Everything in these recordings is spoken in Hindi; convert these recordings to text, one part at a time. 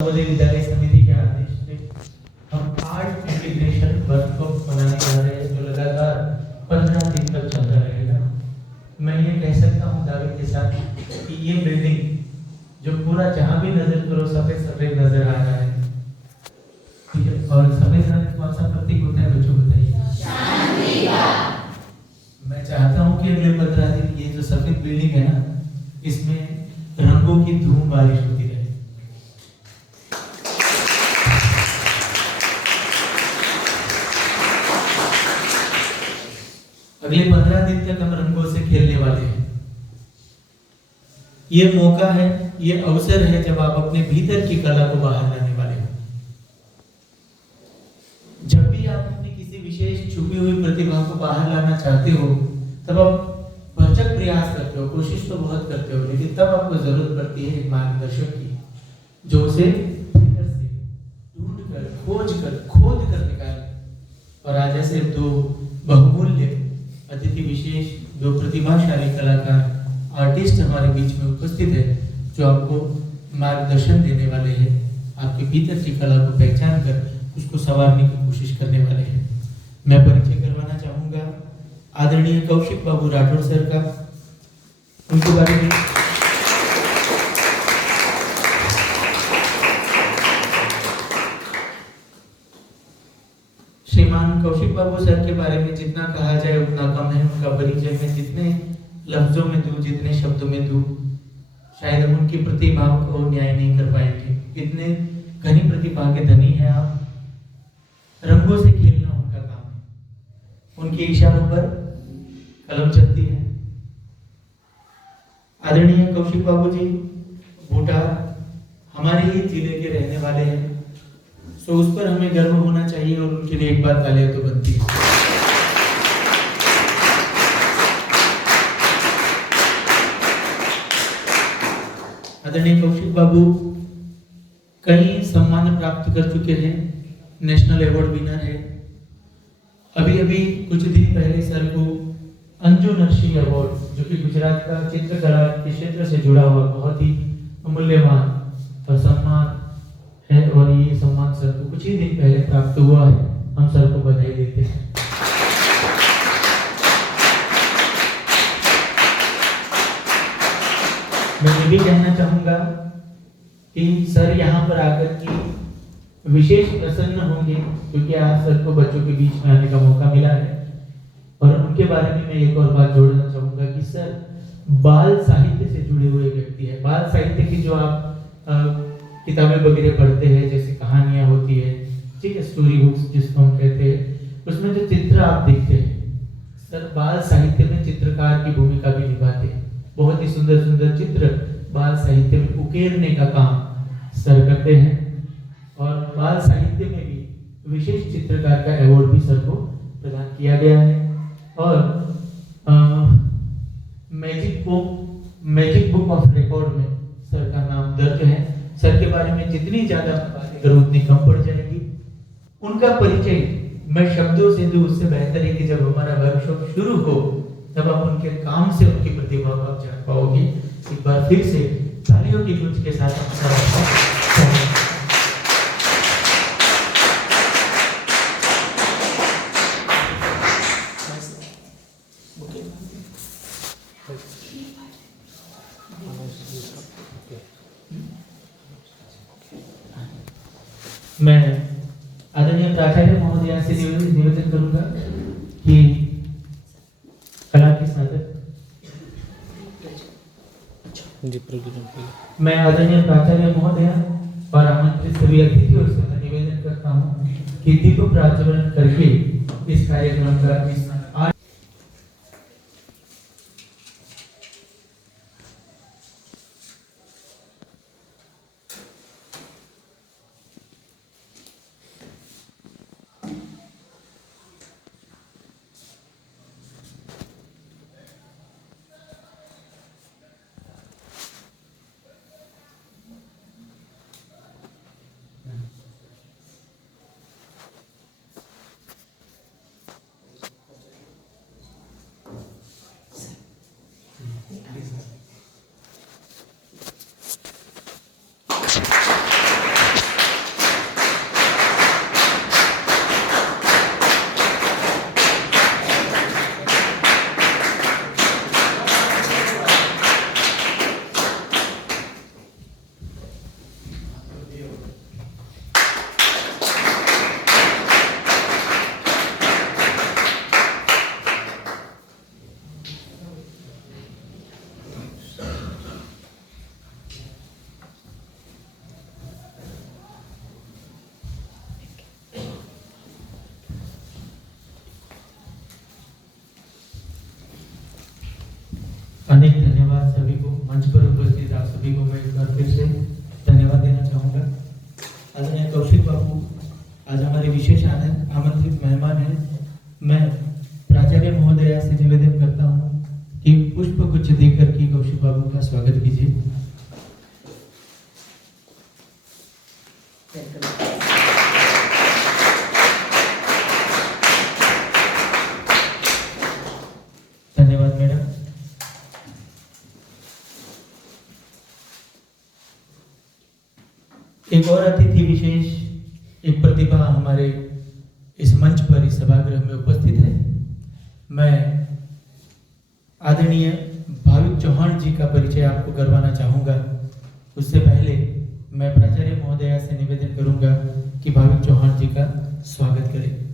नवोदय विद्यालय समिति के आदेश से हम आर्ट इंटीग्रेशन वर्कशॉप मनाने जा रहे हैं जो लगातार 15 दिन तक चलता रहेगा। मैं ये कह सकता हूँ दावे के साथ कि ये बिल्डिंग जो पूरा जहाँ भी नजर करो सफेद सफेद नजर आ रहा है, ठीक है। और सफेद रंग कौन सा प्रतीक होता है बच्चों बताइए? शांति का। मैं चाहता हूँ कि अगले 15 दिन ये जो सफेद बिल्डिंग है ना, इसमें रंगों की धूम बारिश होती रहे। अगले 15 दिन तक हम रंगों से खेलने वाले हैं। ये मौका है, ये अवसर है जब आप अपने भीतर की कला को बाहर लाने वाले हो। जब भी आप अपनी किसी विशेष छुपी हुई प्रतिभा को बाहर लाना चाहते हो, तब आप भरसक प्रयास करते हो, कोशिश तो बहुत करते हो, लेकिन तब आपको जरूरत पड़ती है एक मार्गदर्शक की, जो उसे भीतर से ढूंढ कर, खोज कर, खोद कर निकाले। और आज ऐसे दो बहुमूल्य अतिथि विशेष, दो प्रतिभाशाली कलाकार आर्टिस्ट हमारे बीच में उपस्थित है, जो आपको मार्गदर्शन देने वाले हैं, आपके भीतर की कला को पहचान कर उसको संवारने की कोशिश करने वाले हैं। मैं परिचय करवाना चाहूंगा आदरणीय कौशिक बाबू राठौर सर का। उनके बारे में श्रीमान कौशिक बाबू सर के बारे में जितना कहा जाए उतना कम है। उनका परिचय मैं जितने लफ्जों में दूं, जितने शब्दों में दूं, शायद हम उनकी प्रतिभा को न्याय नहीं कर पाएंगे। इतने घनी प्रतिभा के धनी हैं आप। रंगों से खेलना उनका काम है, उनके इशारों पर कलम चलती है। आदरणीय कौशिक बाबू जी बूटा हमारे ही जिले के रहने वाले हैं, तो उस पर हमें गर्व होना चाहिए और उनके लिए एक बार तालियां तो बनती है। आदरणीय कौशिक बाबू कई सम्मान प्राप्त कर चुके हैं, नेशनल अवार्ड विनर है। अभी अभी कुछ दिन पहले सर को अंजू नरसिंह अवार्ड, जो कि गुजरात का चित्रकला के क्षेत्र से जुड़ा हुआ बहुत ही मूल्यवान और सम्मान है, और ये सम्मान सर को कुछ ही दिन पहले प्राप्त हुआ है। हम सर को बधाई देते हैं। मैं ये भी कहना चाहूंगा कि सर यहाँ पर आकर की विशेष प्रसन्न होंगे, क्योंकि आज सर को बच्चों के बीच में आने का मौका मिला है। और उनके बारे में मैं एक और बात जोड़ना चाहूंगा कि सर बाल साहित्य से जुड़े हुए व्यक्ति है। बाल साहित्य की जो आप किताबें वगैरह पढ़ते हैं, जैसे कहानियां होती है, ठीक है, स्टोरी बुक्स जिसको हम कहते हैं, उसमें जो चित्र आप देखते हैं, सर बाल साहित्य में चित्रकार की भूमिका भी निभाते हैं। बहुत ही सुंदर सुंदर चित्र बाल साहित्य में उकेरने का काम सर करते हैं। और बाल साहित्य में भी विशेष चित्रकार का अवार्ड भी सर को प्रदान किया गया है। और मैजिक बुक ऑफ रिकॉर्ड में सर का नाम दर्ज है। सर के बारे में जितनी ज्यादा बातें करूं उतनी कम पड़ जाएगी। उनका परिचय मैं शब्दों से दूं, उससे बेहतर है कि जब हमारा वर्कशॉप शुरू हो तब आप उनके काम से उनकी प्रतिभा को आप जान पाओगे। एक बार फिर से तालियों की गूंज के साथ हम सब मैं आदरणीय प्राचार्य महोदय से निवेदन करूंगा कि कला के स्नातक मैं आदरणीय प्राचार्य महोदय और आमंत्रित सभी अतिथियों से मैं निवेदन करता हूं कि दीप प्रज्वलन करके इस कार्यक्रम का इस मंच पर उपस्थित आप सभी को मैं एक बार फिर से धन्यवाद देना चाहूँगा। आदरणीय कौशिक बाबू आज हमारे विशेष आमंत्रित मेहमान हैं। मैं प्राचार्य महोदया से निवेदन करता हूँ कि पुष्प गुच्छ देकर के कौशिक बाबू का स्वागत कीजिए। धन्यवाद मैडम। एक और अतिथि विशेष, एक प्रतिभा हमारे इस मंच पर, इस सभागृह में उपस्थित है। मैं आदरणीय भाविक चौहान जी का परिचय आपको करवाना चाहूँगा। उससे पहले मैं प्राचार्य महोदया से निवेदन करूँगा कि भाविक चौहान जी का स्वागत करें।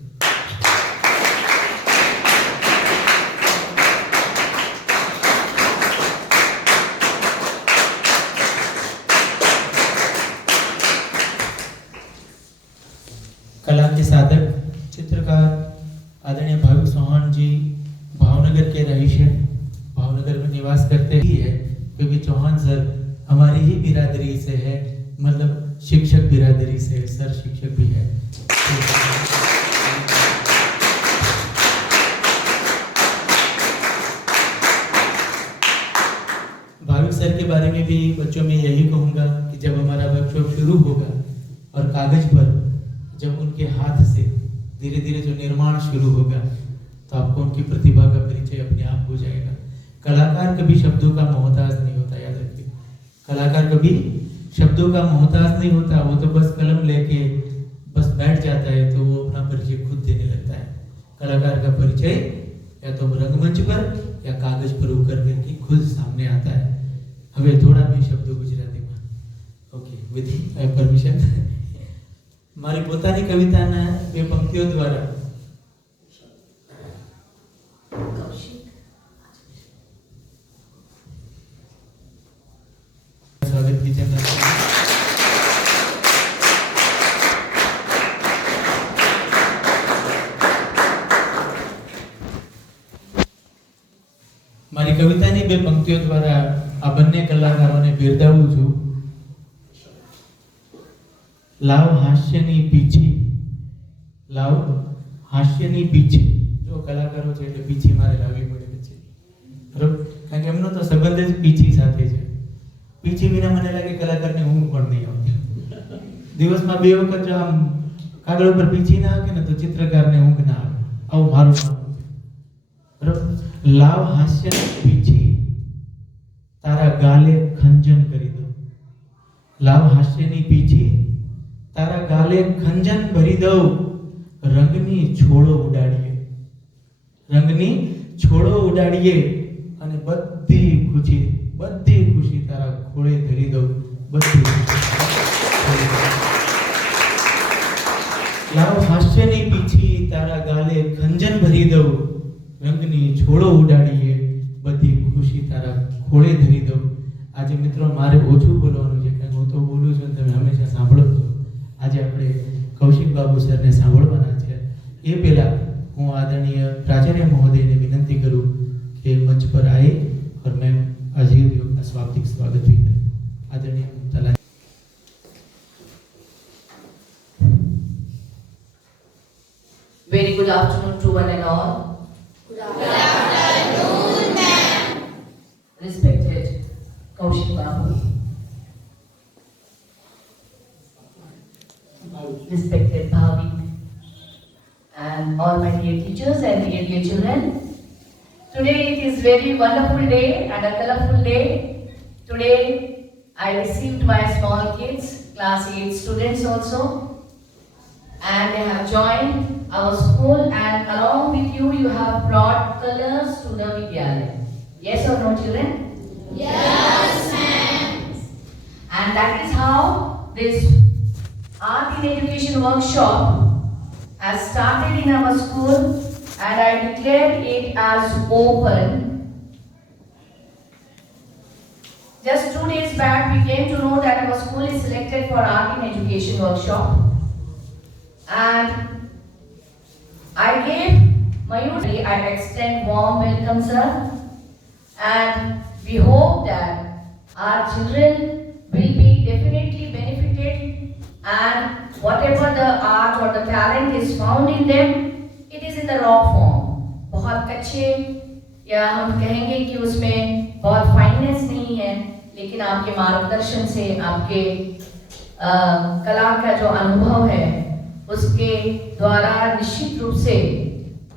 कला के साधक, चित्रकार आदरणीय भाविक चौहान जी भावनगर के रहीश हैं, भावनगर में निवास करते ही है, क्योंकि चौहान सर हमारी ही बिरादरी से है, मतलब शिक्षक बिरादरी से, सर शिक्षक भी है। भाविक सर के बारे में भी बच्चों में यही कहूँगा कि जब हमारा वर्कशॉप शुरू होगा और कागज पर जब उनके हाथ से धीरे धीरे जो निर्माण शुरू होगा तो आपको उनकी प्रतिभा का परिचय अपने आप हो जाएगा। कलाकार कभी शब्दों का मोहताज नहीं होता, याद रखिए। कलाकार कभी शब्दों का मोहताज नहीं होता, वो तो बस कलम लेके बस बैठ जाता है तो वो अपना परिचय खुद देने लगता है। कलाकार का परिचय या तो रंगमंच पर या कागज पर उकर करके खुद सामने आता है। हमें थोड़ा भी शब्द गुजराती में ओके विथ परमिशन મારી પોતાની કવિતાના બે પંક્તિઓ દ્વારા સ્વાગત कीजिए। મારી કવિતાની બે પંક્તિઓ દ્વારા આ બંને કલાકારોને બિરદાવું છું। लाव हास्यनी पीछी, लाव हास्यनी पीछी। जो कलाकारो छे એટલે પીછી મારે લાવવી પડે છે, બરાબર? કારણ કે એમનો તો સંબંધ જ પીછી સાથે છે। પીછી વિના મને લાગે કલાકારને ઊંઘ પણ નહીં આવતી। દિવસમાં બે વખત જો આમ કાગળ ઉપર પીછી ના આવે ને તો ચિત્રકારને ઊંઘ ના આવે, આવું મારું માનવું છે, બરાબર? લાવ હાસ્યની પીછી, તારા ગાલે ખંજન કરી દો। લાવ હાસ્યની પીછી, तारा गाले खंजन भरी दो। रंगनी छोड़ो उडाड़िए, रंगनी छोड़ो उडाड़िए अने बधी खुशी तारा खोळे धरी दो। बधी लाव हास्यनी पीछी, तारा गाले खंजन भरी दो। रंगनी छोड़ो उडाड़िए, बधी खुशी तारा खोळे धरी दो। आज मित्रों मारे ओछું બોલવાનું છે, કારણ હું તો બોલું છું, તમે હંમેશા સાંભળો છો। આજે આપણે કૌશિક બાબુ સરને સાંભળવાના છે। એ પહેલા હું આદરણીય प्राचार्य महोदय ने विनंती करूं कि मंच पर आए और मैं अजीब का स्वागतिक स्वागत भी करूं। आदरणीय मुक्ताला। Very good afternoon to one and all. Good afternoon, ma'am. Respected Kaushik Babu, respected Bhavi, and all my dear teachers and dear children. Today it is very wonderful day and a colorful day. Today I received my small kids, class 8 students also, and they have joined our school, and along with you, you have brought colors to the Vidyalaya. Yes or no, children? Yes, ma'am. And that is how this Art in Education workshop has started in our school, and I declared it as open. Just 2 days back, we came to know that our school is selected for Art in Education workshop, and I gave Mayuri, I extend warm welcome, sir, and we hope that our children will be definitely benefited, and whatever the art or the talent is found in them, it is in the raw form. बहुत कच्चे या हम कहेंगे कि उसमें बहुत फाइनेंस नहीं है, लेकिन आपके मार्गदर्शन से, आपके कला का जो अनुभव है उसके द्वारा निश्चित रूप से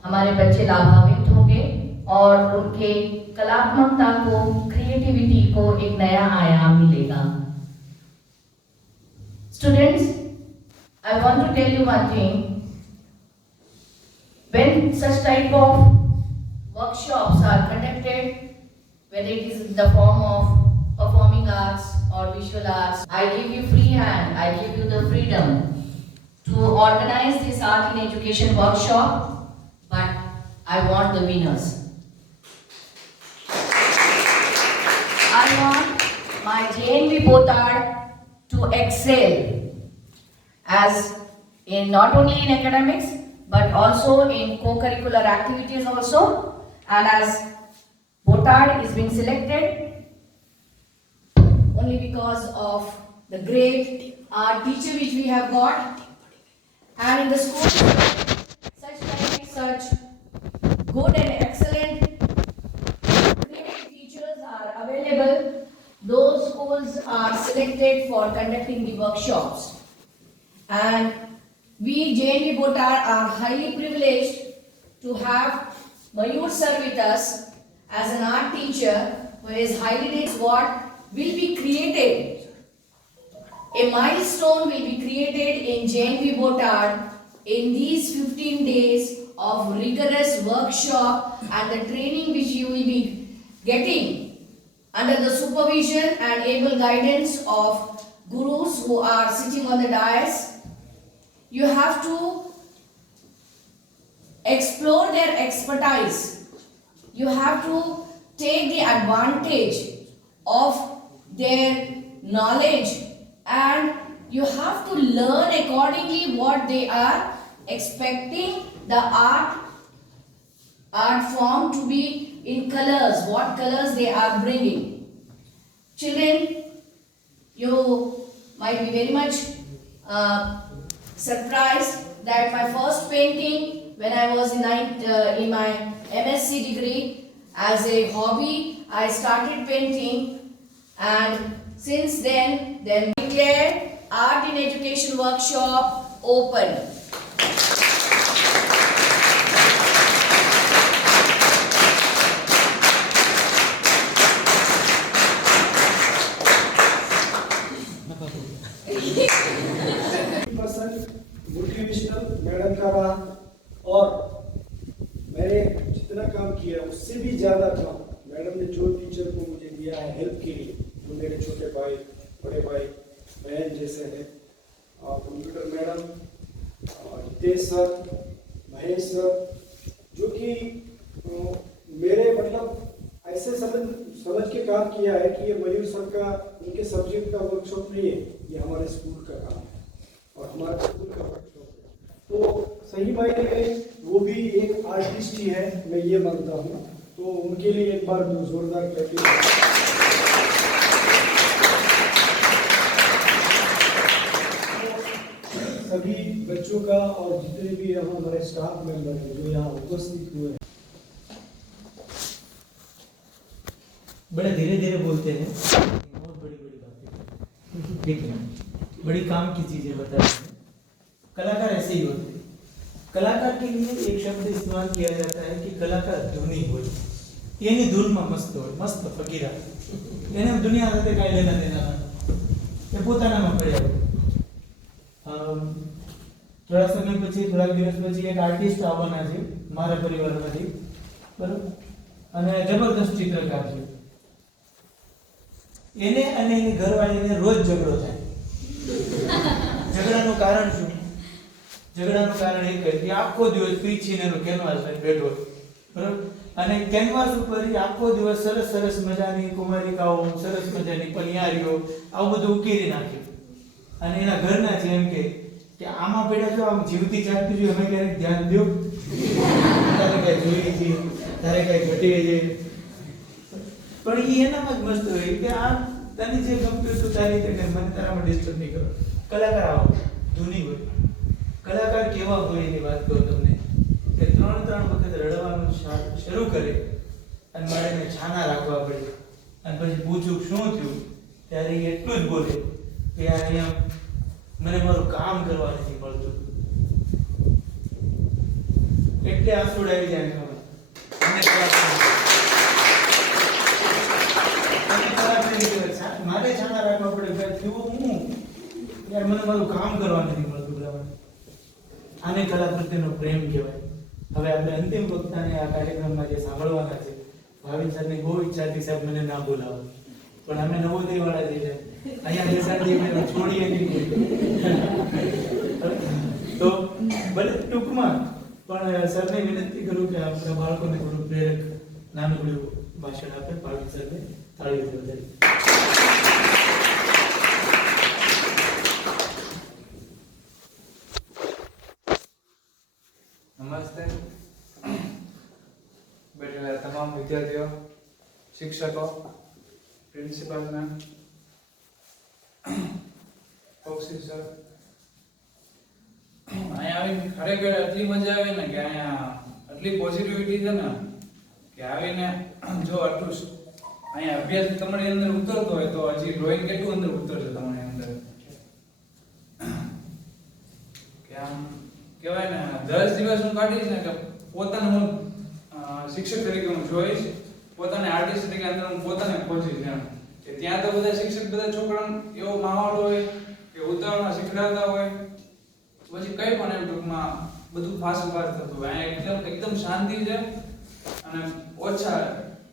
हमारे बच्चे लाभान्वित होंगे और उनके कलात्मकता को, क्रिएटिविटी को एक नया आयाम मिलेगा। Students, I want to tell you one thing. When such type of workshops are conducted, whether it is in the form of performing arts or visual arts, I give you free hand, I give you the freedom to organize this art in education workshop, but I want the winners. I want my JNV Botad to excel as in not only in academics but also in co-curricular activities also, and as Botad is being selected only because of the great art teacher which we have got, and in the school such good and excellent great teachers are available. Those schools are selected for conducting the workshops, and we JNV Botad are highly privileged to have Mayur sir with us as an art teacher who is highly rated. What will be created? A milestone will be created in JNV Botad in these 15 days of rigorous workshop and the training which you will be getting under the supervision and able guidance of gurus who are sitting on the dais. You have to explore their expertise. You have to take the advantage of their knowledge, and you have to learn accordingly what they are expecting the art form to be in colors, what colors they are bringing. Children, you might be very much surprised that my first painting when I was in my MSc degree, as a hobby I started painting, and since then declared Art in Education workshop open. Motivational madam का रहा, और मैंने जितना काम किया उससे भी ज़्यादा काम मैडम ने जो टीचर को मुझे दिया है हेल्प के लिए, जो मेरे छोटे भाई, बड़े भाई, बहन जैसे हैं, computer madam, Hitesh sir, Mahesh sir, जो कि मेरे मतलब ऐसे समझ के काम किया है कि ये मयूर सर का, उनके सब्जेक्ट का वर्कशॉप नहीं है, ये हमारे स्कूल का काम है और हमारे स्कूल का वर्कशॉप है। तो सही मायने में वो भी एक आर्टिस्ट ही है, मैं ये मानता हूँ। तो उनके लिए एक बार जोरदार क्लैपिंग। सभी बच्चों का और जितने भी यहाँ हमारे स्टाफ मेंबर हैं जो यहाँ उपस्थित हुए हैं, बड़े धीरे धीरे बोलते हैं, बहुत बड़ी बड़ी बातें, ठीक है, बड़ी काम की चीजें बता रहे हैं। कलाकार ऐसे ही होते हैं। कलाकार के लिए एक शब्द इस्तेमाल किया जाता है कि कलाकार धुनी हो, यानी धुन में मस्त हो, मस्त फकीरा, यानी दुनिया સાથે કાઈ લેના દેના એ પોતાનામાં પડ્યા હોય। થોડા સમય પછી, થોડા દિવસ પછી એક આર્ટિસ્ટ આવવાના છે મારા પરિવારમાંથી, બરાબર, અને જબરદસ્ત ચિત્રકાર છે। એને અને એની ઘરવાળીને રોજ ઝઘડો થાય। ઝઘડાનું કારણ શું? ઝઘડાનું કારણ એ કે આખો દિવસ પીછીને એનો કેનવાસ લઈને બેઠો, બરાબર, અને કેનવાસ ઉપર આખો દિવસ સરસ સરસ મજાની કુમારિકાઓ, સરસ મજાની પનિયારીઓ આવું બધું ઉકેરી નાખ્યું, અને એના ઘરના છે એમ કે આમાં પડ્યા છો, આમ જીવતી જાગતી જો, અમે ક્યારેક ધ્યાન દો, તારે કઈ જોઈ છે, તારે કઈ ઘટી છે, પણ એ એનામાં જ મસ્ત હોય કે આ તને જે ગમતું તું તારી રીતે કર, મને તારામાં ડિસ્ટર્બ નહીં કરો. કલાકાર આવો ધૂની હોય, કલાકાર કેવા હોય એની વાત કહું તમને કે 3 વખત રડવાનું શરૂ કરે અને મારે એને છાના રાખવા પડે અને પછી પૂછું શું થયું ત્યારે એ એટલું જ બોલે કે યાર અહીંયા મને મારું કામ કરવા નથી મળતું. એટલે આંસુ આવી જાય આંખમાં. મારે છાના રાખવા પડે ભાઈ થયું હું યાર મને મારું કામ કરવા નથી મળતું. બરાબર, આને કલા પ્રત્યેનો પ્રેમ કહેવાય. હવે આપણે અંતિમ વક્તાને આ કાર્યક્રમમાં જે સાંભળવાના છે, ભાવિન સરની બહુ ઈચ્છા હતી સાહેબ મને ના બોલાવો, પણ અમે નવોદય વાળા જે છે અહીંયા બેસાડી અમે છોડીએ નહીં. તો ભલે ટૂંકમાં પણ સરને વિનંતી કરું કે આપણા બાળકોને થોડું પ્રેરક નાનકડું ભાષણ આપે. ભાવિન સરને તાળીઓ બજાવી. નમસ્તે બેઠેલા તમામ વિદ્યાર્થીઓ, શિક્ષકો, પ્રિન્સિપાલ મેમ, ઓફિસર, અહીંયા આવીને ખરેખર એટલી મજા આવે ને કે અહીંયા આટલી પોઝિટિવિટી છે ને કે આવીને જો આટલું અહીંયા અભ્યાસ તમારી અંદર ઉતરતો હોય તો હજી ડ્રોઈંગ કેટલું અંદર ઉતરશે તમારી અંદર કે આમ કહેવાય ને 10 દિવસ હું કાઢીશ ને કે પોતાને હું શિક્ષક તરીકે હું જોઈશ, પોતાને આર્ટિસ્ટ તરીકે અંદર હું પોતાને ખોજીશ એમ કે ત્યાં તો બધા શિક્ષક બધા છોકરાને એવો માહોલ હોય કે ઉતાવળમાં શીખડાવતા હોય, પછી કઈ પણ એમ ટૂંકમાં બધું ફાસ્ટ થતું હોય. અહીંયા એકદમ શાંતિ છે અને ઓછા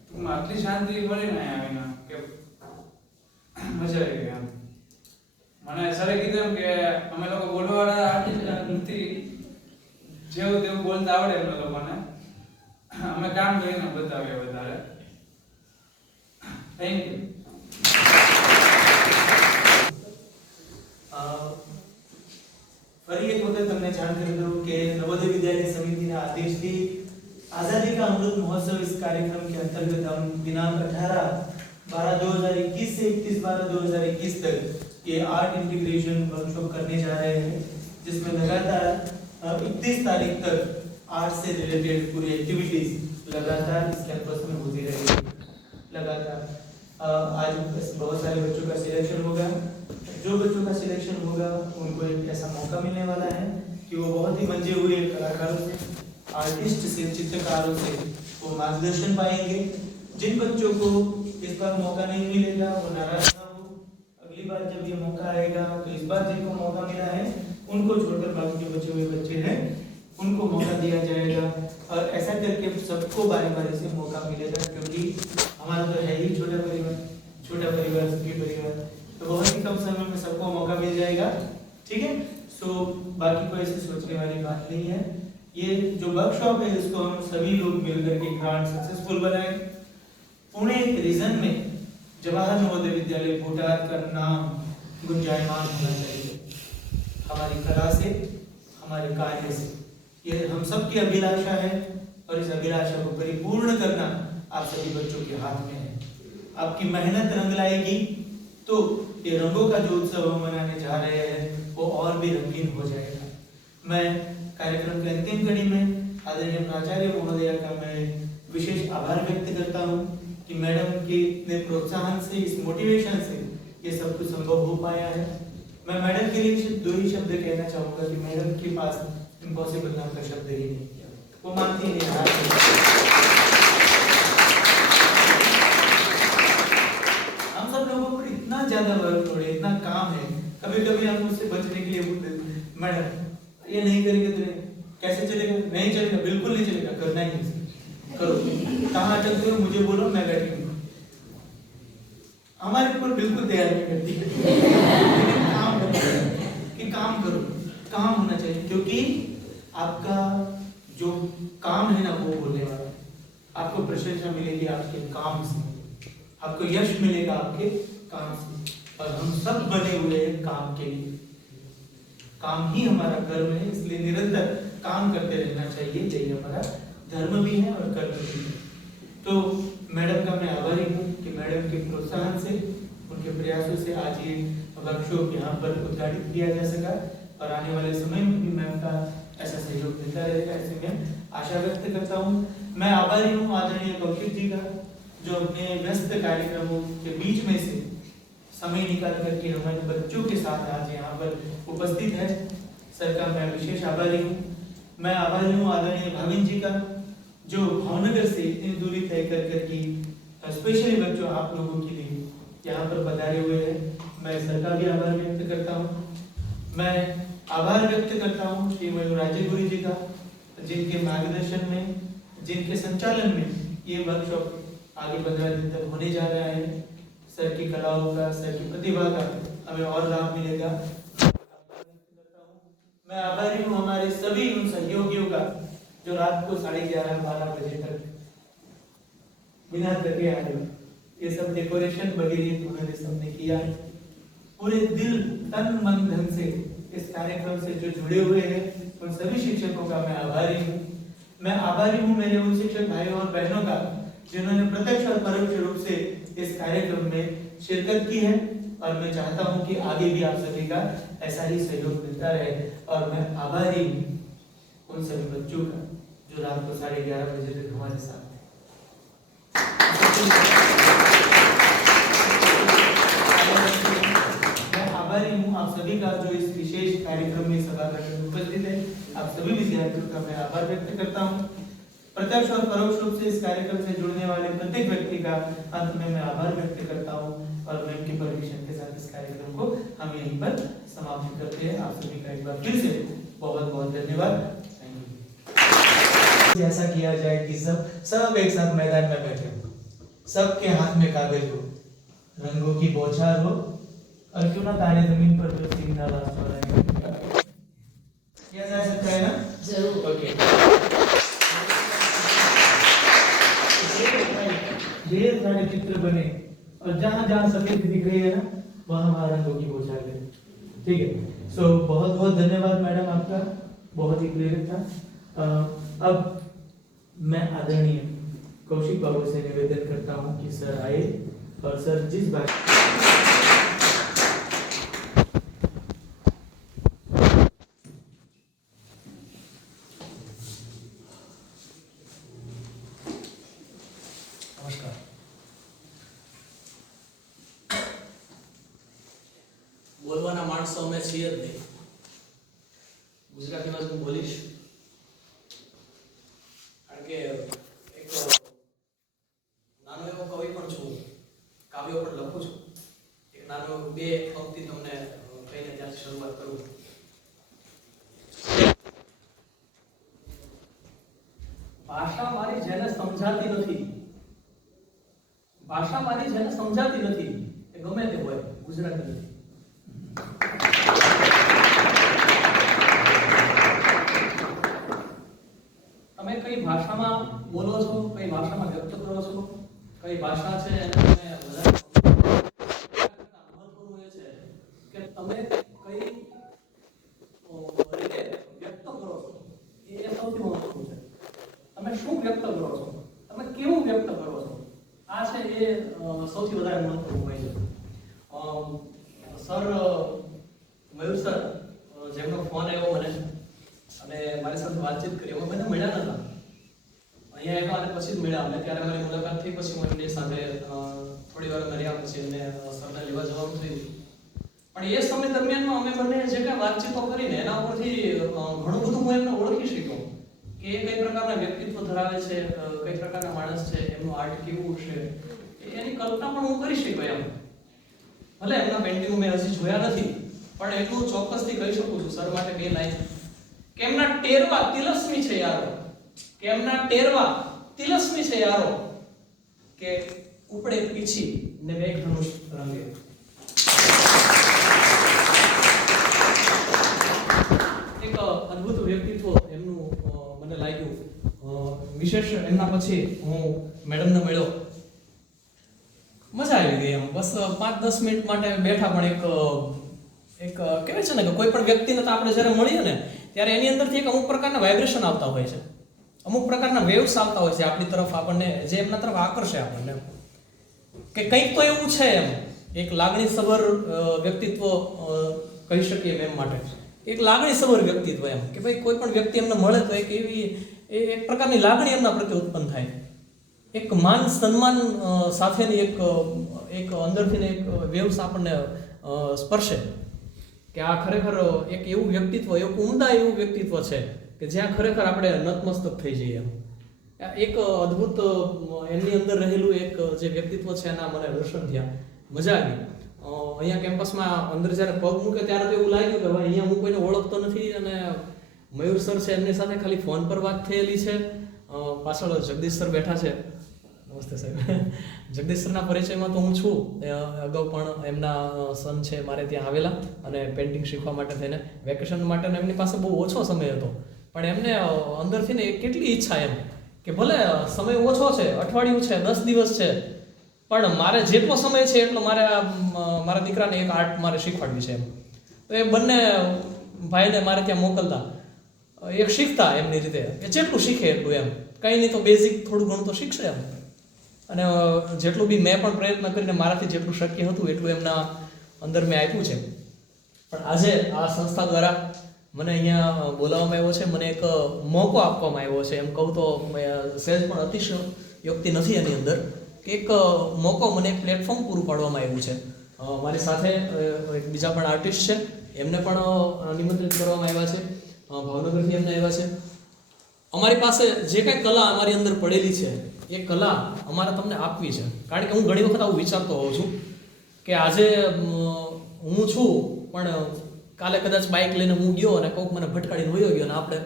ટૂંકમાં આટલી શાંતિ મળી ને અહીંયા કે મજા આવી ગઈ એમ. મને સરે કીધું એમ કે અમે લોકો બોલવાવાળા આર્ટિસ્ટ નથી, જેવું તેવું બોલતા આવડે અમને લોકોને, અમે કામ કરીને બતાવીએ વધારે. Thank you. ફરી એક વખત તમને જાણ કરી દઉં कि नवोदय विद्यालय समिति ने आदेश दी आजादी का अमृत महोत्सव इस कार्यक्रम के अंतर्गत हम दिनांक 18/12/2021 से 31/12/2021 तक ये आर्ट इंटीग्रेशन वर्कशॉप करने जा रहे हैं, जिसमें लगातार 31 तारीख तक आर्ट से रिलेटेड पूरी एक्टिविटीज लगातार इस कैंपस में होती रहेगी. लगातार आज बहुत सारे बच्चों का सिलेक्शन होगा. जो बच्चों का सिलेक्शन होगा उनको एक ऐसा मौका मिलने वाला है कि वो बहुत ही मंजे हुए कलाकारों से, आर्टिस्ट से, चित्रकारों से वो मार्गदर्शन पाएंगे. जिन बच्चों को इस बार मौका नहीं मिलेगा वो नाराज ना हो, अगली बार जब ये मौका आएगा तो इस बार जिनको मौका मिला है उनको छोड़कर बाकी जो बचे हुए बच्चे हैं उनको मौका दिया जाएगा. और ऐसा करके सबको बारी बारी से मौका मिलेगा, क्योंकि हमारा तो है ही छोटा परिवार, सुखी परिवार, तो बहुत ही कम समय में सबको मौका मिल जाएगा. ठीक है, सो बाकी कोई ऐसी सोचने वाली बात नहीं है. ये जो वर्कशॉप है इसको हम सभी लोग मिलकर के ग्रांड सक्सेसफुल बनाएं. पुणे रीजन में जवाहर नवोदय विद्यालय भोटार का नाम गुंजायमान होना चाहिए, हमारी कला से, हमारे कार्य से. ये हम सबकी अभिलाषा है और इस अभिलाषा को परिपूर्ण करना आप सभी बच्चों के हाथ में है. आपकी मेहनत रंग लाएगी तो ये रंगों का जो उत्सव हम मनाने जा रहे हैं वो और भी रंगीन हो जाएगा. मैं कार्यक्रम के अंतिम कड़ी में आदरणीय प्राचार्य महोदय का मैं विशेष आभार व्यक्त करता हूँ कि मैडम के इतने प्रोत्साहन से, इस मोटिवेशन से ये सब कुछ संभव हो पाया है. मैं मैडम के लिए 2 ही शब्द कहना चाहूँगा कि मैडम के पास इम्पॉसिबल नाम का शब्द ही नहीं, वो मानती नहीं. हम सब लोगों पर इतना ज्यादा वर्कलोड है, इतना काम है, कभी कभी हम उससे बचने के लिए बोलते हैं मैडम ये नहीं करेंगे तो कैसे चलेगा, नहीं चलेगा, बिल्कुल नहीं चलेगा, करना ही नहीं, करो. कहाँ अटकते हो मुझे बोलो, मैं बैठी हूँ. हमारे ऊपर बिल्कुल तैयार नहीं करती लेकिन काम करना कि काम करो, काम होना चाहिए, क्योंकि आपका जो काम है ना वो बोलने वाला. आपको प्रशंसा मिलेगी आपके काम से, आपको यश मिलेगा आपके काम से. और हम सब बने हुए हैं काम के लिए, काम ही हमारा कर्म है, इसलिए निरंतर काम करते रहना चाहिए. यही हमारा धर्म भी है और कर्म भी है. तो मैडम का मैं आभारी हूँ कि मैडम के प्रोत्साहन से, उनके प्रयासों से आज ये वर्कशॉप यहाँ पर उद्घाटित किया जा सका और आने वाले समय में भी मैम का ऐसा सहयोग मिलता रहेगा, ऐसे मैं आशा व्यक्त करता हूँ। मैं आभारी हूँ आदरणीय कौशिक जी का, जो अपने व्यस्त कार्यक्रमों के बीच में से समय निकाल करके हमारे बच्चों के साथ आज यहाँ पर उपस्थित है। सर का मैं विशेष आभारी हूँ। मैं आभारी हूँ आदरणीय भाविन जी का, जो भावनगर से इतनी दूरी तय कर करके स्पेशली बच्चों आप लोगों के लिए यहाँ पर पधारे हुए हैं। मैं सर का भी आभार व्यक्त करता हूँ। मैं आभार व्यक्त करता हूँ श्री मयूर राजेगुरु जी का, जिनके मार्गदर्शन में, जिनके संचालन में ये वर्कशॉप आगे 15 दिन तक होने जा रहा है। सर की कलाओं का, सर की प्रतिभा का हमें और लाभ मिलेगा। मैं आभारी हूँ हमारे सभी उन सहयोगियों का, जो रात को 11:30-12 बजे तक बिना थके आए। ये सब डेकोरेशन वगैरह उन्होंने सबने किया, पूरे दिल तन मन धन से इस कार्यक्रम से जो जुड़े हुए हैं, उन सभी शिक्षकों का मैं आभारी हूँ। मैं आभारी हूँ मेरे उन शिक्षक भाइयों और बहनों का, जिन्होंने प्रत्यक्ष और परोक्ष रूप से इस कार्यक्रम में शिरकत की है, और मैं चाहता हूँ कि आगे भी आप सभी का ऐसा ही सहयोग मिलता रहे। और मैं आभारी हूँ उन सभी बच्चों का, जो रात को 11:30 बजे तक हमारे साथ हैं। मैं आभारी हूँ आप सभी का, जो इस विशेष कार्यक्रम में सभागार में उपस्थित है। आप सभी विद्यार्थियों का मैं आभार व्यक्त करता हूँ। प्रत्यक्ष और परोक्ष रूप से इस कार्यक्रम से जुड़ने वाले प्रत्येक व्यक्ति का अंत में मैं आभार व्यक्त करता हूँ, और मैं उनकी परमिशन के साथ इस कार्यक्रम को हम यहीं पर समाप्त करते हैं। आप सभी का एक बार फिर से बहुत बहुत धन्यवाद। ऐसा किया जाए कि सब एक साथ मैदान में बैठे हो, सबके हाथ में कागज हो, रंगों की बौछार हो, और क्यों ना तारे जमीन पर जो सीन आवाज हो रहा है, किया जा सकता है ना? जरूर। ओके। ढेर सारे चित्र बने, और जहाँ जहाँ सफेद दिख रही है ना, वहाँ वहाँ रंगों की बौछार है। ठीक है, सो बहुत बहुत धन्यवाद मैडम आपका, बहुत ही प्रेरक था। अब मैं आदरणीय कौशिक बाबू से निवेदन करता हूँ कि सर आए, और सर जिस बात નમસ્કાર. બોલવાના માણસો અમે છીએ જ નહીં. ગુજરાતીમાં જ હું બોલીશ, કારણ કે એક નાનો એવો કવિ પણ છું, કાવ્યો પણ લખું છું. એક નાનો બે પંક્તિ તમને કહીને ત્યાંથી શરૂઆત કરું. ભાષા મારી જેને સમજાતી નથી, ભાષા મારી જેને સમજાતી નથી, એ ગમે તે હોય, ગુજરાતી નથી. તમે કઈ ભાષામાં બોલો છો, કઈ ભાષામાં વ્યક્ત કરો છો, કઈ ભાષા છે એને તમે વધારે મહત્વનું એ છે કે તમે કઈ રીતે વ્યક્ત કરો છો, એ સૌથી મહત્વનું છે. તમે શું વ્યક્ત કરો છો, તમે કેવું વ્યક્ત કરો છો, આ છે એ સૌથી વધારે મહત્વનું હોય છે. સર મયુર સર, જેમનો ફોન આવ્યો મને અને મારી સાથે વાતચીત કરી, અમે મને મળ્યા નતા, અહીંયા આવ્યા અને પછી જ મળ્યા અમે. ત્યારે મારી મુલાકાત થઈ, પછી હું એમની સાથે થોડી વાર મળ્યા, પછી એમને સરને લેવા જવાનું થયું. પણ એ સમય દરમિયાનમાં અમે બંને જે કાંઈ વાતચીતો કરીને એના ઉપરથી ઘણું બધું હું એમને ઓળખી શક્યો કે એ કઈ પ્રકારના વ્યક્તિત્વ ધરાવે છે, કઈ પ્રકારના માણસ છે, એમનું આર્ટ કેવું છે, એની કલ્પના પણ હું કરી શક્યો એમ. ભલે એમના પેઇન્ટિંગ મેં હજી જોયા નથી, પણ એટલું ચોક્કસથી કહી શકું છું સર માટે બે લાઈન કે એમના ટેરવા તિલસ્મી છે યારો, કે એમના ટેરવા તિલસ્મી છે યારો, કે ઉપડે પીછી ને મેઘ ધનુષ રંગે. એક અદ્ભુત વ્યક્તિત્વ એમનું મને લાગ્યું. વિશેષ એમના પછી હું મેડમને મળ્યો, મજા આવી ગઈ એમ. બસ 5-10 મિનિટ માટે બેઠા, પણ એક કહેવાય છે ને કે કોઈ પણ વ્યક્તિને તો આપણે જ્યારે મળીએ ને ત્યારે એની અંદરથી એક અમુક પ્રકારના વાઇબ્રેશન આવતા હોય છે, અમુક પ્રકારના વેવ્સ આવતા હોય છે આપણી તરફ, આપણને જે એમના તરફ આકર્ષે આપણને, કે કંઈક તો એવું છે એમ એક લાગણીસભર વ્યક્તિત્વ કહી શકીએ એમ માટે એક લાગણીસભર વ્યક્તિત્વ એમ કે ભાઈ કોઈ પણ વ્યક્તિ એમને મળે તો એક એવી એક પ્રકારની લાગણી એમના પ્રત્યે ઉત્પન્ન થાય, એક માન સન્માન સાથેની એક અંદરથી એક વેવ્સ આપણને સ્પર્શે કે આ ખરેખર એક એવું વ્યક્તિત્વ, એક ઉમદા એવું વ્યક્તિત્વ છે કે જ્યાં ખરેખર આપણે નતમસ્તક થઈ જઈએ. એક અદ્ભુત એમની અંદર રહેલું એક જે વ્યક્તિત્વ છે એના મને દર્શન થયા, મજા આવી. અહીંયા કેમ્પસમાં અંદર જ્યારે પગ મૂકે ત્યારે તો એવું લાગ્યું કે ભાઈ અહીંયા હું કોઈને ઓળખતો નથી અને મયુર સર છે એમની સાથે ખાલી ફોન પર વાત થયેલી છે. પાછળ જગદીશ સર બેઠા છે. નમસ્તે સાહેબ. જગદીશ સરના પરિચયમાં તો હું છું, અગાઉ પણ એમના સન છે મારે ત્યાં આવેલા અને પેઇન્ટિંગ શીખવા માટે થઈને વેકેશન માટે એમની પાસે બહુ ઓછો સમય હતો, પણ એમને અંદરથી ને કેટલી ઈચ્છા એમ કે ભલે સમય ઓછો છે, અઠવાડિયું છે, 10 દિવસ છે, પણ મારે જેટલો સમય છે એટલો મારે મારા દીકરાને એક આર્ટ મારે શીખવાડવી છે એમ. તો એ બંને ભાઈને મારે ત્યાં મોકલતા, એક શીખતા એમની રીતે કે જેટલું શીખે એટલું એમ, કંઈ નહીં તો બેઝિક થોડું ઘણું તો શીખશે એમ. અને જેટલું બી મેં પણ પ્રયત્ન કરીને મારાથી જેટલું શક્ય હતું એટલું એમના અંદર મેં આપ્યું છે. પણ આજે આ સંસ્થા દ્વારા મને અહીંયા બોલાવવામાં આવ્યો છે, મને એક મોકો આપવામાં આવ્યો છે. એમ કહું તો સહેજ પણ અતિશયોક્તિ નથી એની અંદર કે એક મોકો, મને એક પ્લેટફોર્મ પૂરું પાડવામાં આવ્યું છે. મારી સાથે એક બીજા પણ આર્ટિસ્ટ છે, એમને પણ નિમંત્રિત કરવામાં આવ્યા છે, ભાવનગરથી એમને આવ્યા છે. અમારી પાસે જે કાંઈ કલા અમારી અંદર પડેલી છે એ કલા અમારે તમને આપવી છે. કારણ કે હું ઘણી વખત આવું વિચારતો હોઉં છું કે આજે હું છું પણ કાલે કદાચ બાઇક લઈને હું ગયો અને કોઈક મને ભટકાડીને વયો ગયો અને આપણે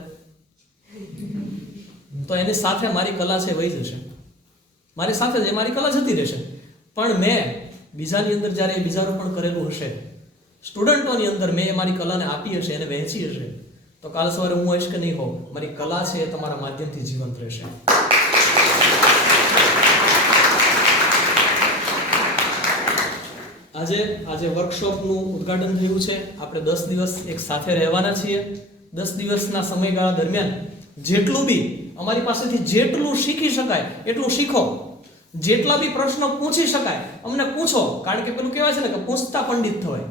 તો એની સાથે મારી કલા છે વહી જશે, મારી સાથે જ મારી કલા જતી રહેશે. પણ મેં બીજાની અંદર જ્યારે એ બીજારોપણ કરેલું હશે, સ્ટુડન્ટોની અંદર મેં મારી કલાને આપી હશે, એને વહેંચી હશે, તો કાલ સવારે હું હોઈશ કે નહીં હોઉં, મારી કલા છે એ તમારા માધ્યમથી જીવંત રહેશે. આજે વર્કશોપનું ઉદ્ઘાટન થયું છે. આપણે 10 દિવસ એક સાથે રહેવાના છીએ. 10 દિવસના સમયગાળા દરમિયાન જેટલું બી અમારી પાસેથી જેટલું શીખી શકાય એટલું શીખો, જેટલા બી પ્રશ્નો પૂછી શકાય અમને પૂછો. કારણ કે પેલું કહેવાય છે ને કે પૂછતા પંડિત થવાય.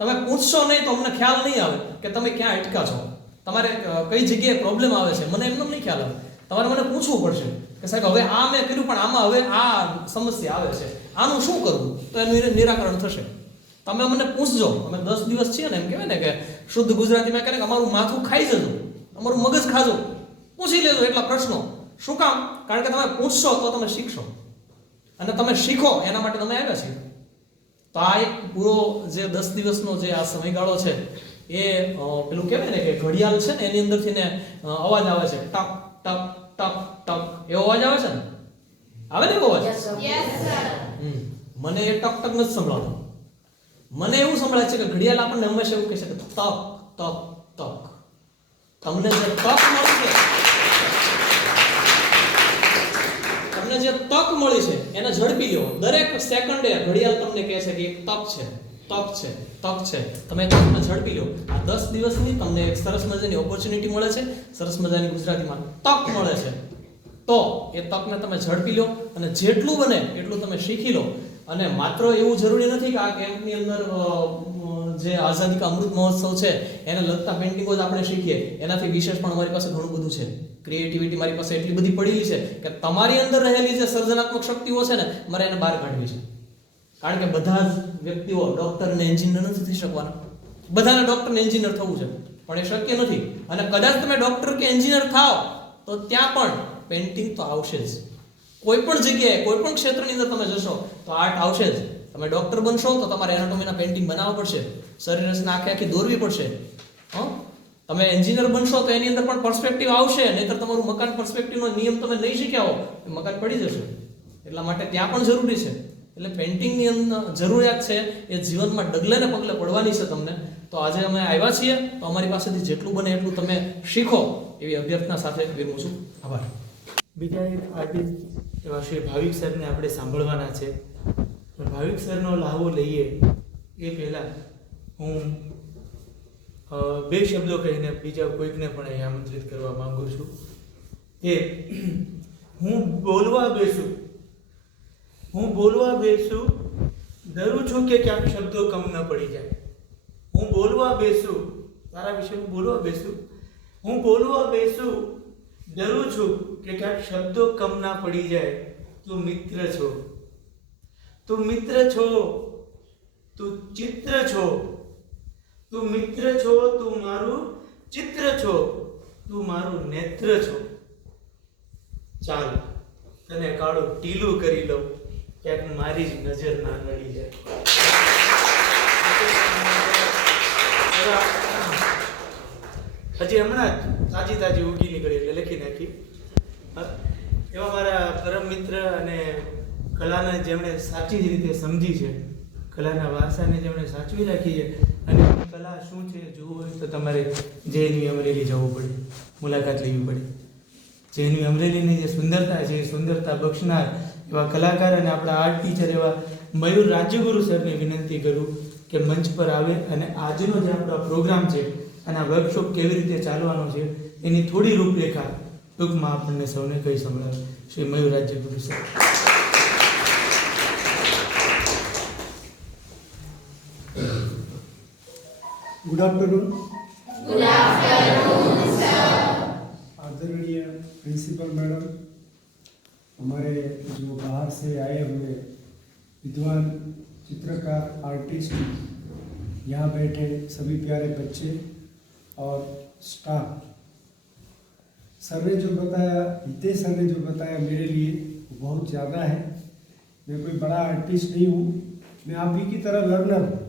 તમે પૂછશો નહીં તો અમને ખ્યાલ નહીં આવે કે તમે ક્યાં અટકા છો, તમારે કઈ જગ્યાએ પ્રોબ્લેમ આવે છે, મને એમનો નહીં ખ્યાલ આવે. તમારે મને પૂછવું પડશે કે સાહેબ હવે આ મેં કર્યું પણ આમાં હવે આ સમસ્યા આવે છે, આનું શું કરવું, તો એનું નિરાકરણ થશે. તમે મને પૂછજો. અમે 10 દિવસ છીએ ને, એમ કહેવાય ને કે શુદ્ધ ગુજરાતીમાં કહે કે અમારું માથું ખાઈ જજો, અમારું મગજ ખાજો, પૂછી લેજો એટલા પ્રશ્નો. શું કામ? કારણ કે તમે પૂછશો તો તમે શીખશો, અને તમે શીખો એના માટે તમે આવ્યા છીએ. તો આ એક પૂરો જે 10 દિવસનો જે આ સમયગાળો છે એ પેલું કહેવાય ને કે ઘડિયાળ છે ને એની અંદરથી ને અવાજ આવે છે, ટક ટક ટક ટક એવો અવાજ આવે છે ને, આવે ને એવો અવાજ? મને એ ટક ટક નથી સંભળાતો. મને એવું સંભળાય છે કે ઘડિયાળ આપણને હંમેશા એવું કહે છે કે તક તક તક. તમને જે તક મળી છે, તમને જે તક મળી છે એને ઝડપી લો. દરેક સેકન્ડે ઘડિયાળ તમને કહે છે કે એક તક છે, તક છે, તક છે. તમે તકને ઝડપી લો. આ 10 દિવસની તમને એક સરસ મજાની ઓપોર્ચ્યુનિટી મળે છે, સરસ મજાની ગુજરાતીમાં તક મળે છે. તો એ તકને તમે ઝડપી લો અને જેટલું બને એટલું તમે શીખી લો. અને માત્ર એવું જરૂરી નથી કે આ કેમ્પની અંદર જે આઝાદી કા અમૃત મહોત્સવ છે એને લગતા પેઇન્ટિંગો જ આપણે શીખીએ. એનાથી વિશેષ પણ અમારી પાસે ઘણું બધું છે. ક્રિએટિવિટી મારી પાસે એટલી બધી પડેલી છે કે તમારી અંદર રહેલી જે સર્જનાત્મક શક્તિઓ છે ને, મારે એને બહાર કાઢવી છે. કારણ કે બધા જ વ્યક્તિઓ ડોક્ટર અને એન્જિનિયર નથી થઈ શકવાના. બધાને ડોક્ટર અને એન્જિનિયર થવું છે પણ એ શક્ય નથી. અને કદાચ તમે ડોક્ટર કે એન્જિનિયર થાઓ તો ત્યાં પણ પેઇન્ટિંગ તો આવશે જ. કોઈ પણ જગ્યાએ કોઈ પણ ક્ષેત્રની અંદર તમે જશો તો આર્ટ આવશે જ. તમે ડોક્ટર બનશો તો તમારે એનાટોમીના પેઇન્ટિંગ બનાવવા પડશે, શરીર રચના આખી દોરવી પડશે. તમે એન્જિનિયર બનશો તો એની અંદર પણ પર્સપેક્ટિવ આવશે, નહીતર તમારું મકાન પર્સપેક્ટિવનો નિયમ તમે નહીં શીખ્યા હો મકાન પડી જશે. એટલા માટે ત્યાં પણ જરૂરી છે. એટલે પેઇન્ટિંગની અંદર જરૂરિયાત છે એ જીવનમાં ડગલે ને પગલે પડવાની છે તમને. તો આજે અમે આવ્યા છીએ તો અમારી પાસેથી જેટલું બને એટલું તમે શીખો એવી અભ્યર્થના સાથે વિરમું છું. આભાર. બીજા એક આર્ટિસ્ટ એવા શ્રી ભાવિક સરને આપણે સાંભળવાના છે. ભાવિક સરનો લાહવો લઈએ એ પહેલાં હું 2 શબ્દો કહીને બીજા કોઈકને પણ અહીં આમંત્રિત કરવા માંગુ છું. એ હું બોલવા બેસું ડરું છું કે ક્યાંક શબ્દો કમ ન પડી જાય. હું બોલવા બેસું, તારા વિશે હું બોલવા બેસું, હું બોલવા બેસું, ડરું છું કે ક્યાંક શબ્દો કમ ના પડી જાય. તું મિત્ર છો, તું મિત્ર છો, તું ચિત્ર છો, તું મિત્ર છો, તું મારું ચિત્ર છો, તું મારું નેત્ર છો. ચાલ તને કાળું ટીલું કરી લઉં, ક્યાંક મારી જ નજર ના નડી જાય. હજી હમણાં જ તાજી ઉગી નીકળી એટલે લખી નાખી. એવા મારા પરમ મિત્ર અને કલાને જેમણે સાચી જ રીતે સમજી છે, કલાના વારસાને જેમણે સાચવી રાખી છે, અને કલા શું છે જોવું હોય તો તમારે જેએનયુ અમરેલી જવું પડે, મુલાકાત લેવી પડે. જેએનયુ અમરેલીની જે સુંદરતા છે એ સુંદરતા બક્ષનાર એવા કલાકાર અને આપણા આર્ટ ટીચર એવા મયુર રાજ્યગુરુ સરને વિનંતી કરું કે મંચ પર આવે અને આજનો જે આપણો પ્રોગ્રામ છે અને આ વર્કશોપ કેવી રીતે ચાલવાનો છે એની થોડી રૂપરેખા ટૂંકમાં આપણને સૌને કહી સંભળાવે. શ્રી મયુર રાજ્યગુરુ સર. Good afternoon. आदरणीय प्रिंसिपल मैडम, हमारे जो बाहर से आए हुए विद्वान चित्रकार आर्टिस्ट, यहाँ बैठे सभी प्यारे बच्चे और स्टाफ, सर ने जो बताया, हितेश सर ने जो बताया मेरे लिए वो बहुत ज़्यादा है. मैं कोई बड़ा आर्टिस्ट नहीं हूँ, मैं आप ही की तरह लर्नर हूँ.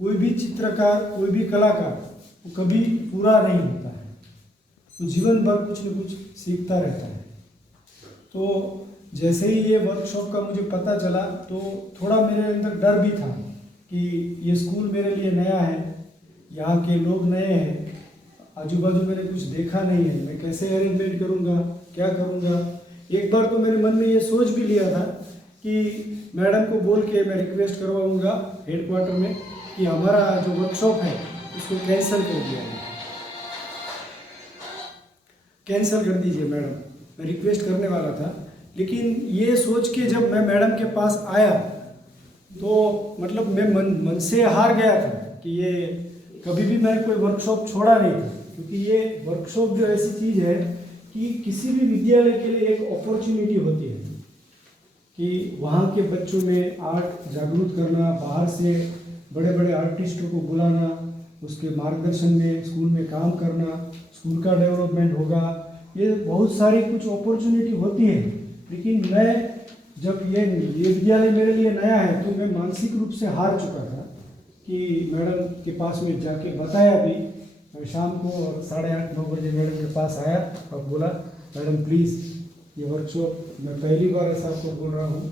कोई भी चित्रकार, कोई भी कलाकार वो कभी पूरा नहीं होता है, वो जीवन भर कुछ न कुछ सीखता रहता है. तो जैसे ही ये वर्कशॉप का मुझे पता चला तो थोड़ा मेरे अंदर डर भी था कि ये स्कूल मेरे लिए नया है, यहाँ के लोग नए हैं, आजू बाजू मैंने कुछ देखा नहीं है, मैं कैसे अरेंजमेंट करूँगा, क्या करूँगा. एक बार तो मेरे मन में ये सोच भी लिया था कि मैडम को बोल के मैं रिक्वेस्ट करवाऊँगा हेडक्वार्टर में कि हमारा जो वर्कशॉप है उसको कैंसिल कर दिया जाए. कैंसिल कर दीजिए मैडम, मैं रिक्वेस्ट करने वाला था. लेकिन ये सोच के जब मैं मैडम के पास आया तो मतलब मैं मन से हार गया था कि ये कभी भी मैंने कोई वर्कशॉप छोड़ा नहीं था, क्योंकि ये वर्कशॉप जो ऐसी चीज़ है कि किसी भी विद्यालय के लिए एक अपॉर्चुनिटी होती है कि वहाँ के बच्चों में आर्ट जागरूक करना, बाहर से बड़े बड़े आर्टिस्टों को बुलाना, उसके मार्गदर्शन में स्कूल में काम करना, स्कूल का डेवलपमेंट होगा, ये बहुत सारी कुछ अपॉर्चुनिटी होती है. लेकिन मैं जब ये विद्यालय मेरे लिए नया है तो मैं मानसिक रूप से हार चुका था कि मैडम के पास में जाके बताया भी. शाम को 8:30-9 बजे मैडम के पास आया और बोला मैडम प्लीज़ ये वर्कशॉप, मैं पहली बार ऐसा आपको बोल रहा हूँ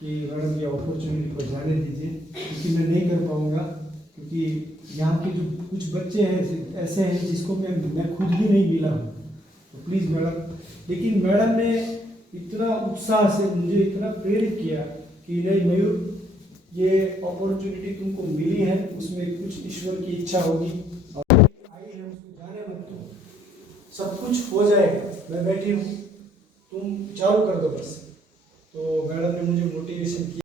कि मैडम ये अपॉर्चुनिटी को जाने दीजिए, क्योंकि मैं नहीं कर पाऊँगा, क्योंकि यहाँ के जो कुछ बच्चे हैं ऐसे हैं जिसको मैं खुद भी नहीं मिला हूँ, तो प्लीज़ मैडम. लेकिन मैडम ने इतना उत्साह से मुझे इतना प्रेरित किया कि नहीं मयूर, ये अपॉर्चुनिटी तुमको मिली है, उसमें कुछ ईश्वर की इच्छा होगी और आई है, उसको जाने मत दो, सब कुछ हो जाएगा, मैं बैठी हूँ, तुम चालू कर दो बस. तो मैडम ने मुझे मोटिवेशन किया.